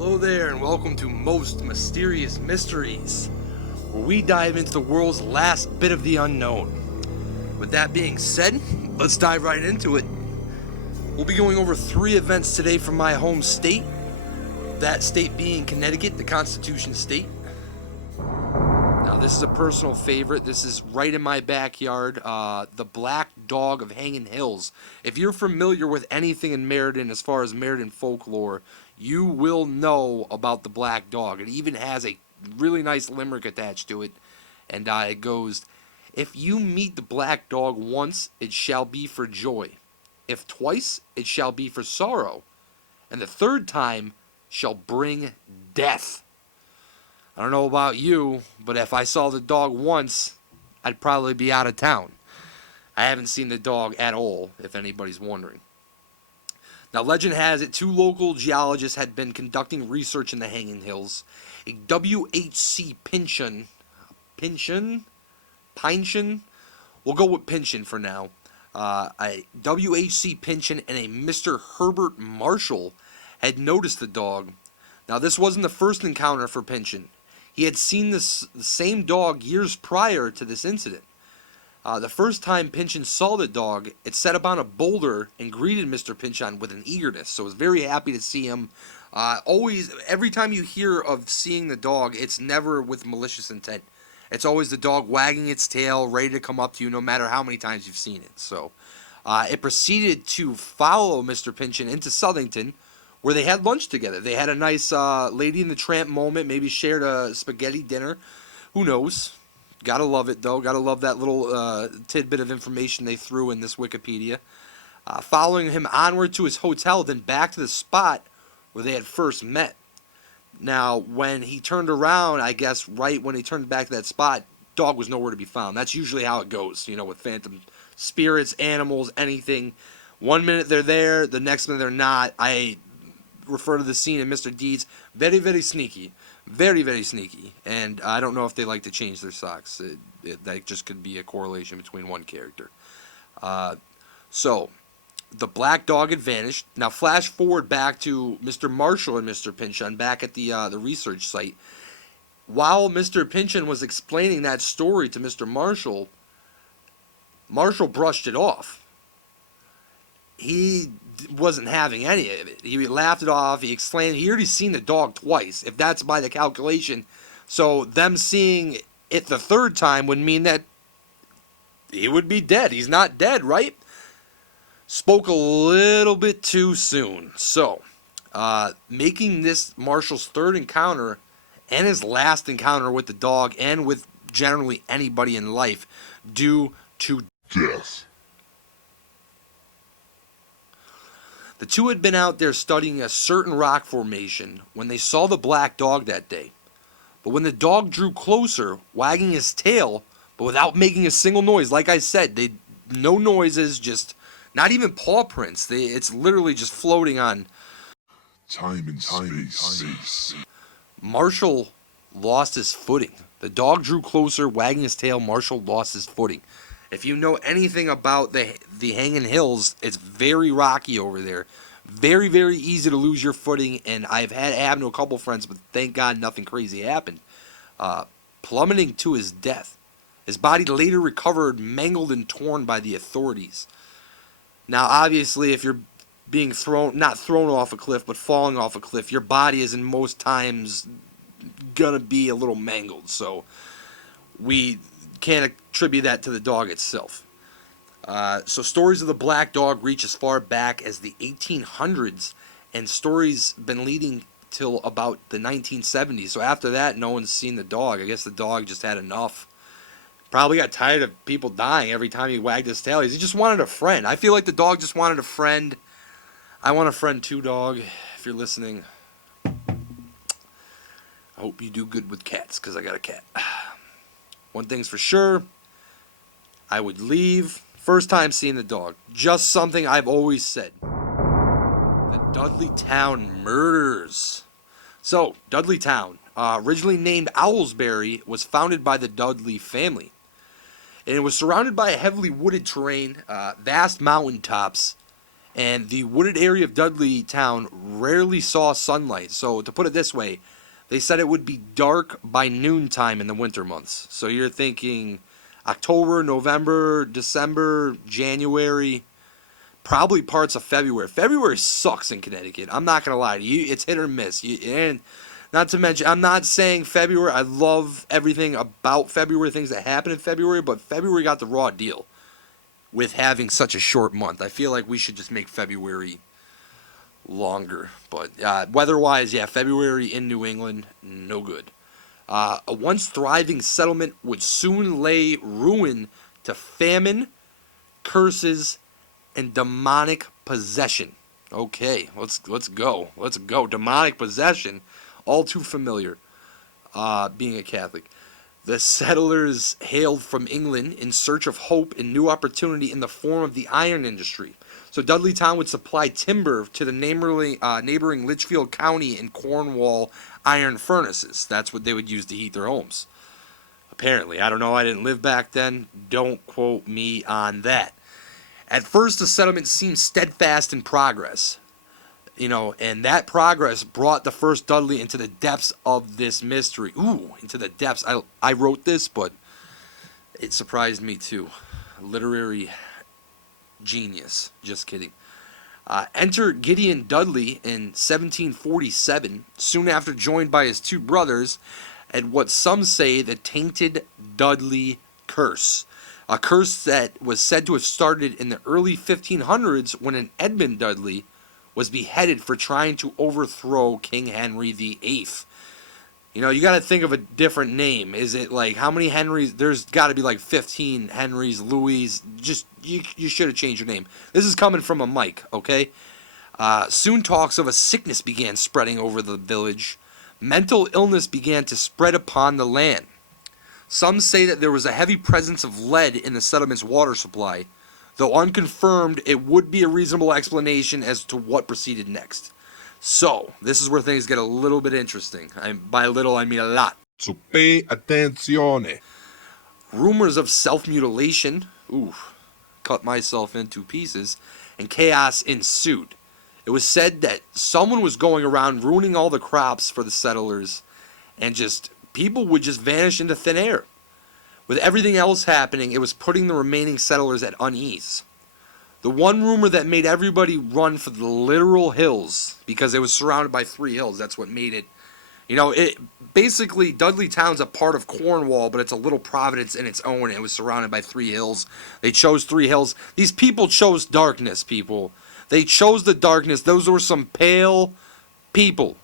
Hello there, and welcome to Most Mysterious Mysteries, where we dive into the world's last bit of the unknown. With that being said, let's dive right into it. We'll be going over 3 events today from my home state, that state being Connecticut, the Constitution State. Now, this is a personal favorite. This is right in my backyard, the Black Dog of Hanging Hills. If you're familiar with anything in Meriden as far as Meriden folklore, you will know about the Black Dog. It even has a really nice limerick attached to it, and it goes, "If you meet the Black Dog once, it shall be for joy. If twice, it shall be for sorrow. And the third time shall bring death." I don't know about you, but if I saw the dog once, I'd probably be out of town. I haven't seen the dog at all, if anybody's wondering. Now, legend has it 2 local geologists had been conducting research in the Hanging Hills. A WHC Pynchon, we'll go with Pynchon for now. A WHC Pynchon and a Mr. Herbert Marshall had noticed the dog. Now, this wasn't the first encounter for Pynchon. He had seen the same dog years prior to this incident. The first time Pynchon saw the dog, it set up on a boulder and greeted Mr. Pynchon with an eagerness. So I was very happy to see him. Every time you hear of seeing the dog, it's never with malicious intent. It's always the dog wagging its tail, ready to come up to you, no matter how many times you've seen it. So it proceeded to follow Mr. Pynchon into Southington, where they had lunch together. They had a nice Lady and the Tramp moment, maybe shared a spaghetti dinner. Who knows? Gotta love it, though. Gotta love that little tidbit of information they threw in this Wikipedia. Following him onward to his hotel, then back to the spot where they had first met. Now, when he turned around, I guess right when he turned back to that spot, dog was nowhere to be found. That's usually how it goes, with phantom spirits, animals, anything. One minute they're there, the next minute they're not. I refer to the scene in Mr. Deeds, very, very sneaky. Very, very sneaky. And I don't know if they like to change their socks. That just could be a correlation between one character. So, the Black Dog had vanished. Now, flash forward back to Mr. Marshall and Mr. Pynchon back at the research site. While Mr. Pynchon was explaining that story to Mr. Marshall, Marshall brushed it off. He wasn't having any of it. He laughed it off. He explained he already seen the dog twice, if that's by the calculation. So them seeing it the third time would mean that he would be dead. He's not dead, right? Spoke a little bit too soon. So, making this Marshall's third encounter and his last encounter with the dog and with generally anybody in life due to death. The two had been out there studying a certain rock formation when they saw the Black Dog that day. But when the dog drew closer, wagging his tail, but without making a single noise, like I said, no noises, just not even paw prints. It's literally just floating on time and space. Marshall lost his footing. The dog drew closer, wagging his tail. Marshall lost his footing. If you know anything about the Hanging Hills, it's very rocky over there. Very, very easy to lose your footing, and I've had it happen to a couple friends, but thank God nothing crazy happened. Plummeting to his death. His body later recovered, mangled and torn by the authorities. Now, obviously, if you're being not thrown off a cliff, but falling off a cliff, your body is in most times gonna be a little mangled, so we can't attribute that to the dog itself. So stories of the Black Dog reach as far back as the 1800s, and stories been leading till about the 1970s. So after that, no one's seen the dog. I guess the dog just had enough. Probably got tired of people dying every time he wagged his tail. He just wanted a friend. I feel like the dog just wanted a friend. I want a friend too, dog. If you're listening, I hope you do good with cats, because I got a cat. One thing's for sure, I would leave. First time seeing the dog. Just something I've always said. The Dudley Town murders. So, Dudley Town, originally named Owlsbury, was founded by the Dudley family. And it was surrounded by a heavily wooded terrain, vast mountain tops, and the wooded area of Dudley Town rarely saw sunlight. So to put it this way, they said it would be dark by noontime in the winter months. So you're thinking October, November, December, January, probably parts of February. February sucks in Connecticut. I'm not going to lie to you. It's hit or miss. And not to mention, I'm not saying February. I love everything about February, things that happen in February, but February got the raw deal with having such a short month. I feel like we should just make February longer. But weather-wise, yeah, February in New England, no good. A once thriving settlement would soon lay ruin to famine, curses, and demonic possession. Okay, let's go. Let's go. Demonic possession, all too familiar. Being a Catholic. The settlers hailed from England in search of hope and new opportunity in the form of the iron industry. So Dudley Town would supply timber to the neighboring Litchfield County and Cornwall iron furnaces. That's what they would use to heat their homes. Apparently. I don't know. I didn't live back then. Don't quote me on that. At first, the settlement seemed steadfast in progress. And that progress brought the first Dudley into the depths of this mystery. Ooh, into the depths. I wrote this, but it surprised me too. Literary genius. Just kidding. Enter Gideon Dudley in 1747, soon after joined by his two brothers, and what some say the tainted Dudley curse. A curse that was said to have started in the early 1500s when an Edmund Dudley was beheaded for trying to overthrow King Henry VIII. You got to think of a different name. Is it like, how many Henrys? There's got to be like 15 Henrys, Louis. Just, you should have changed your name. This is coming from a mic, okay? Soon talks of a sickness began spreading over the village. Mental illness began to spread upon the land. Some say that there was a heavy presence of lead in the settlement's water supply. Though unconfirmed, it would be a reasonable explanation as to what proceeded next. So, this is where things get a little bit interesting. By little, I mean a lot. So pay attenzione. Rumors of self-mutilation, cut myself into pieces, and chaos ensued. It was said that someone was going around ruining all the crops for the settlers, and people would just vanish into thin air. With everything else happening, it was putting the remaining settlers at unease. The one rumor that made everybody run for the literal hills, because it was surrounded by 3 hills, that's what made it. Basically, Dudley Town's a part of Cornwall, but it's a little province in its own. It was surrounded by 3 hills. They chose 3 hills. These people chose darkness, people. They chose the darkness. Those were some pale people.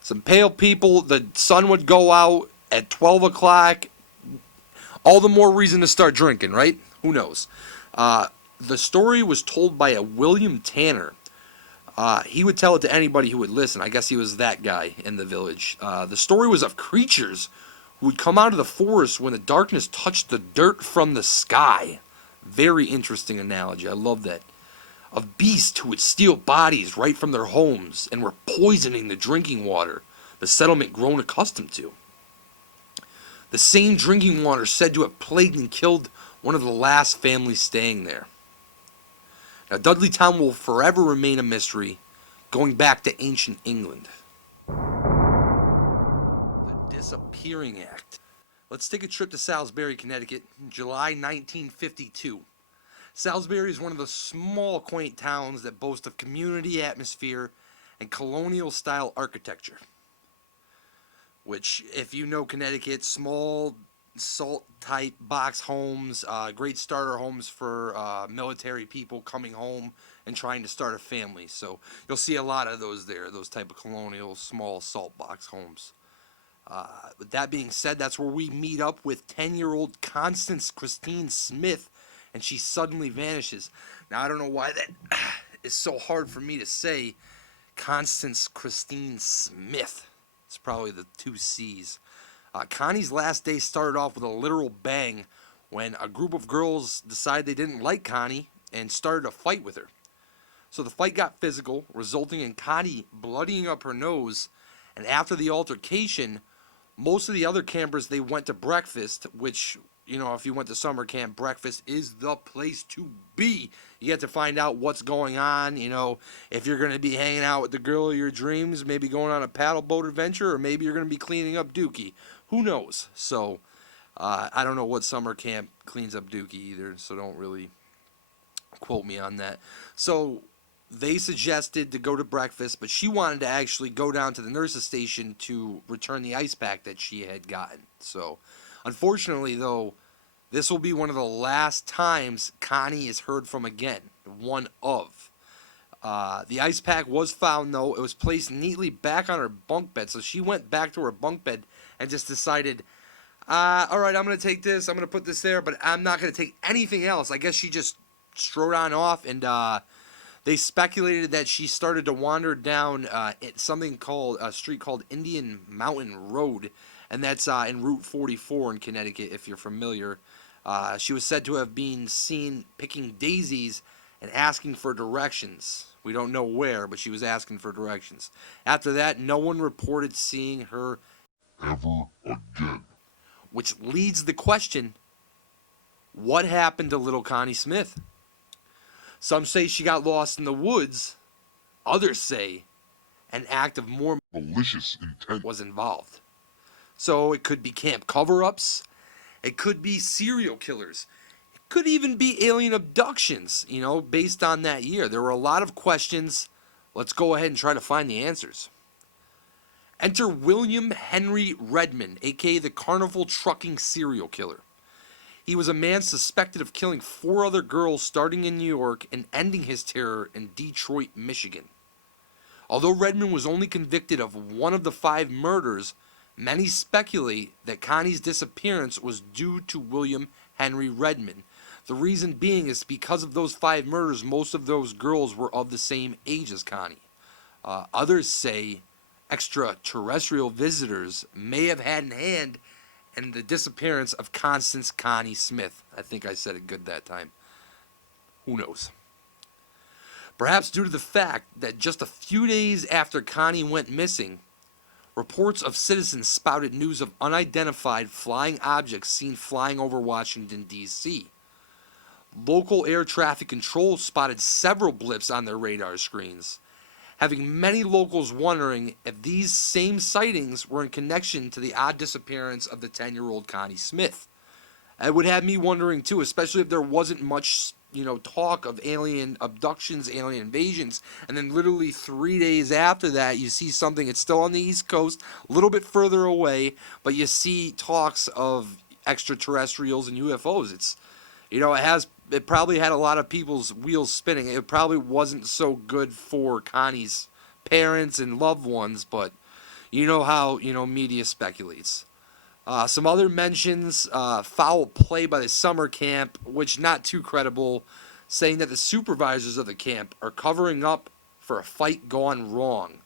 Some pale people. The sun would go out at 12 o'clock. All the more reason to start drinking, right? Who knows? The story was told by a William Tanner. He would tell it to anybody who would listen. I guess he was that guy in the village. The story was of creatures who would come out of the forest when the darkness touched the dirt from the sky. Very interesting analogy. I love that. Of beasts who would steal bodies right from their homes and were poisoning the drinking water the settlement grown accustomed to. The same drinking water said to have plagued and killed one of the last families staying there. Now, Dudley Town will forever remain a mystery, going back to ancient England. The Disappearing Act. Let's take a trip to Salisbury, Connecticut, July 1952. Salisbury is one of the small, quaint towns that boast of community atmosphere and colonial-style architecture. Which, if you know Connecticut, small salt-type box homes, great starter homes for military people coming home and trying to start a family. So you'll see a lot of those there, those type of colonial, small salt box homes. With that being said, that's where we meet up with 10-year-old Constance Christine Smith, and she suddenly vanishes. Now, I don't know why that is so hard for me to say. Constance Christine Smith. It's probably the 2 C's. Connie's last day started off with a literal bang when a group of girls decided they didn't like Connie and started a fight with her. So the fight got physical, resulting in Connie bloodying up her nose, and after the altercation, most of the other campers, they went to breakfast, which, if you went to summer camp, breakfast is the place to be. You get to find out what's going on. If you're going to be hanging out with the girl of your dreams, maybe going on a paddle boat adventure, or maybe you're going to be cleaning up Dookie. Who knows? So, I don't know what summer camp cleans up Dookie either, so don't really quote me on that. So, they suggested to go to breakfast, but she wanted to actually go down to the nurse's station to return the ice pack that she had gotten. So, unfortunately, though, this will be one of the last times Connie is heard from again. One of. The ice pack was found, though. It was placed neatly back on her bunk bed. So she went back to her bunk bed and just decided, all right, I'm going to take this. I'm going to put this there, but I'm not going to take anything else. I guess she just strode on off, and they speculated that she started to wander down something called a street called Indian Mountain Road, and that's in Route 44 in Connecticut, if you're familiar. She was said to have been seen picking daisies and asking for directions. We don't know where, but she was asking for directions. After that, no one reported seeing her Ever again. which leads the question, what happened to little Connie Smith? Some say she got lost in the woods. Others say an act of more Malicious intent. was involved. So it could be camp cover-ups. It could be serial killers. It could even be alien abductions, based on that year. There were a lot of questions. Let's go ahead and try to find the answers. Enter William Henry Redmond, a.k.a. the Carnival Trucking serial killer. He was a man suspected of killing 4 other girls starting in New York and ending his terror in Detroit, Michigan. Although Redmond was only convicted of 1 of the 5 murders, many speculate that Connie's disappearance was due to William Henry Redmond. The reason being is because of those 5 murders, most of those girls were of the same age as Connie. Others say extraterrestrial visitors may have had in hand in the disappearance of Constance Connie Smith. I think I said it good that time. Who knows? Perhaps due to the fact that just a few days after Connie went missing, reports of citizens spouted news of unidentified flying objects seen flying over Washington, D.C. Local air traffic control spotted several blips on their radar screens, having many locals wondering if these same sightings were in connection to the odd disappearance of the 10-year-old Connie Smith. It would have me wondering too, especially if there wasn't much talk of alien abductions, alien invasions, and then literally 3 days after that, you see something. It's still on the East Coast, a little bit further away, but you see talks of extraterrestrials and UFOs. It probably had a lot of people's wheels spinning. It probably wasn't so good for Connie's parents and loved ones, but you know how media speculates. Some other mentions, foul play by the summer camp, which not too credible, saying that the supervisors of the camp are covering up for a fight gone wrong.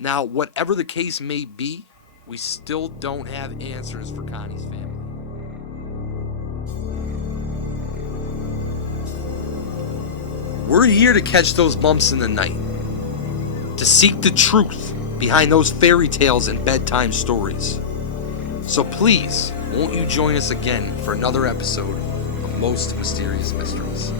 Now, whatever the case may be, we still don't have answers for Connie's family. We're here to catch those bumps in the night, to seek the truth behind those fairy tales and bedtime stories. So please, won't you join us again for another episode of Most Mysterious Mysteries?